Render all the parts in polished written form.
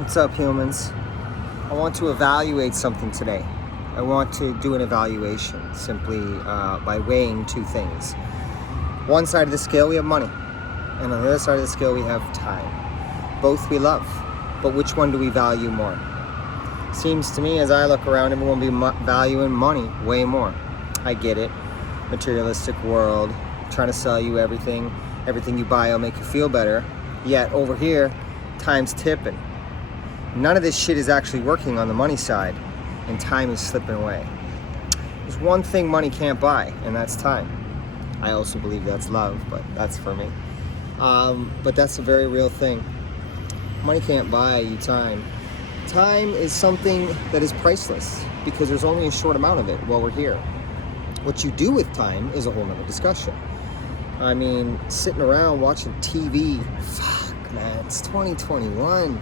What's up, humans? I want to evaluate something today. I want to do an evaluation simply by weighing two things. One side of the scale we have money, and on the other side of the scale we have time. Both we love, but which one do we value more? Seems to me as I look around, everyone will be valuing money way more. I get it. Materialistic world, trying to sell you everything. Everything you buy will make you feel better. Yet over here, time's tipping. None of this shit is actually working on the money side, and time is slipping away. There's one thing money can't buy, and that's time. I also believe that's love, but that's for me. But that's a very real thing. Money can't buy you time. Time is something that is priceless because there's only a short amount of it while we're here. What you do with time is a whole nother discussion. I mean, sitting around watching TV, fuck man, it's 2021.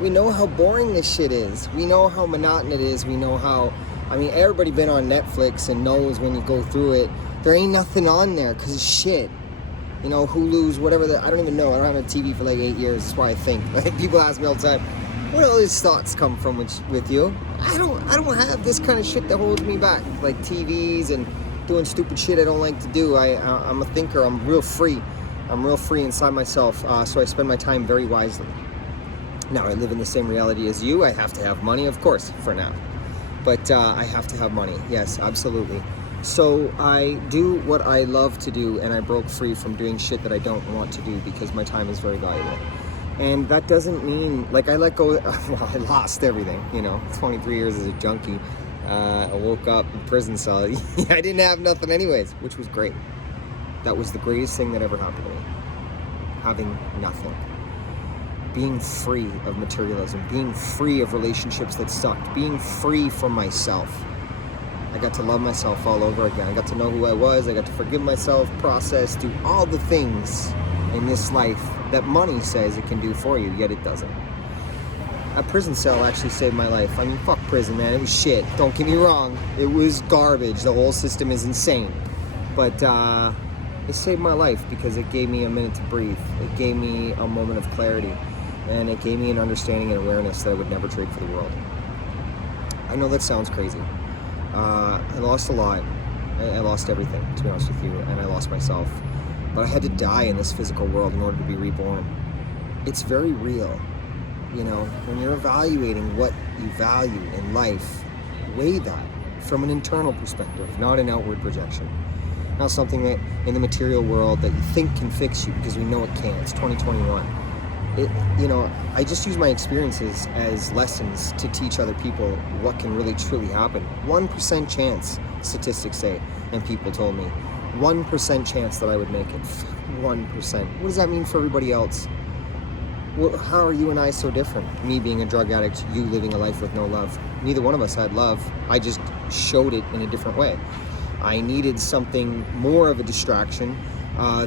We know how boring this shit is. We know how monotonous it is. We know how, everybody been on Netflix and knows when you go through it, there ain't nothing on there because it's shit. You know, Hulu's, whatever, I don't even know. I don't have a TV for like 8 years. That's why I think. Like, people ask me all the time, where do all these thoughts come from with you? I don't have this kind of shit that holds me back. Like TVs and doing stupid shit I don't like to do. I'm a thinker. I'm real free. I'm real free inside myself. So I spend my time very wisely. Now, I live in the same reality as you. I have to have money, of course, for now. But I have to have money. Yes, absolutely. So I do what I love to do, and I broke free from doing shit that I don't want to do because my time is very valuable. And that doesn't mean, like, I let go, well, I lost everything, 23 years as a junkie. I woke up in prison cell. I didn't have nothing anyways, which was great. That was the greatest thing that ever happened to me. Having nothing. Being free of materialism, being free of relationships that sucked, being free from myself. I got to love myself all over again. I got to know who I was. I got to forgive myself, process, do all the things in this life that money says it can do for you, yet it doesn't. A prison cell actually saved my life. Fuck prison, man. It was shit. Don't get me wrong. It was garbage. The whole system is insane. But it saved my life because it gave me a minute to breathe. It gave me a moment of clarity. And it gave me an understanding and awareness that I would never trade for the world. I know that sounds crazy. I lost a lot. I lost everything, to be honest with you, and I lost myself. But I had to die in this physical world in order to be reborn. It's very real. When you're evaluating what you value in life, weigh that from an internal perspective, not an outward projection. Not something that in the material world that you think can fix you because we know it can't. It's 2021. I just use my experiences as lessons to teach other people what can really truly happen. 1% chance, statistics say, and people told me. 1% chance that I would make it. 1%. What does that mean for everybody else? How are you and I so different? Me being a drug addict, you living a life with no love. Neither one of us had love. I just showed it in a different way. I needed something more of a distraction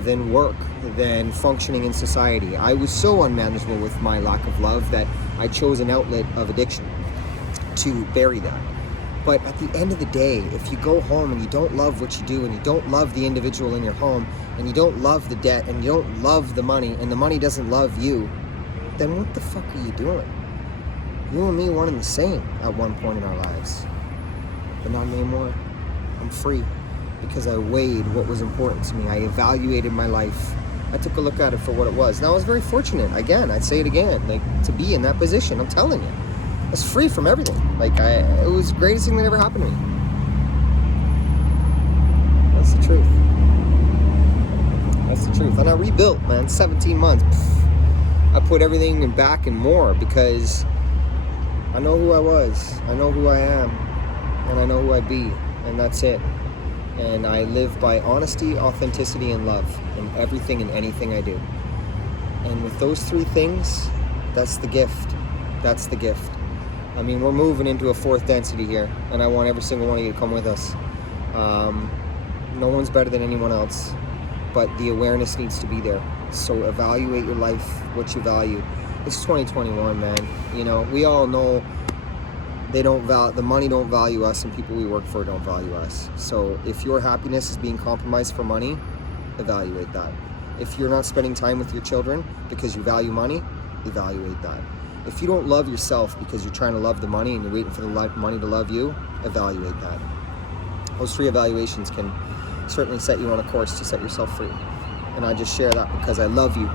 than work, than functioning in society. I was so unmanageable with my lack of love that I chose an outlet of addiction to bury that. But at the end of the day, if you go home and you don't love what you do, and you don't love the individual in your home, and you don't love the debt, and you don't love the money, and the money doesn't love you, then what the fuck are you doing? You and me one and the same at one point in our lives. But not anymore. I'm free. Because I weighed what was important to me. I evaluated my life. I took a look at it for what it was. And I was very fortunate, again, I'd say it again, to be in that position. I'm telling you. I was free from everything. It was the greatest thing that ever happened to me. That's the truth. That's the truth. And I rebuilt, man, 17 months. I put everything back and more because I know who I was. I know who I am. And I know who I be. And that's it. And I live by honesty, authenticity, and love in everything and anything I do. And with those three things, that's the gift. That's the gift. We're moving into a fourth density here, and I want every single one of you to come with us. No one's better than anyone else, but the awareness needs to be there. So evaluate your life, what you value. It's 2021, man. We all know the money don't value us, and people we work for don't value us. So if your happiness is being compromised for money, evaluate that. If you're not spending time with your children because you value money, evaluate that. If you don't love yourself because you're trying to love the money and you're waiting for the money to love you, evaluate that. Those 3 evaluations can certainly set you on a course to set yourself free. And I just share that because I love you.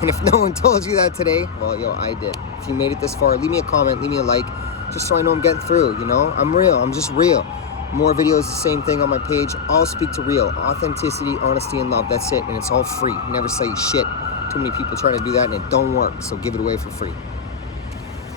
And if no one told you that today, well, yo, I did. If you made it this far, leave me a comment, leave me a like, just so I know I'm getting through, you know? I'm real, I'm just real. More videos, the same thing on my page. All speak to real. Authenticity, honesty, and love. That's it, and it's all free. Never say shit. Too many people trying to do that, and it don't work, so give it away for free.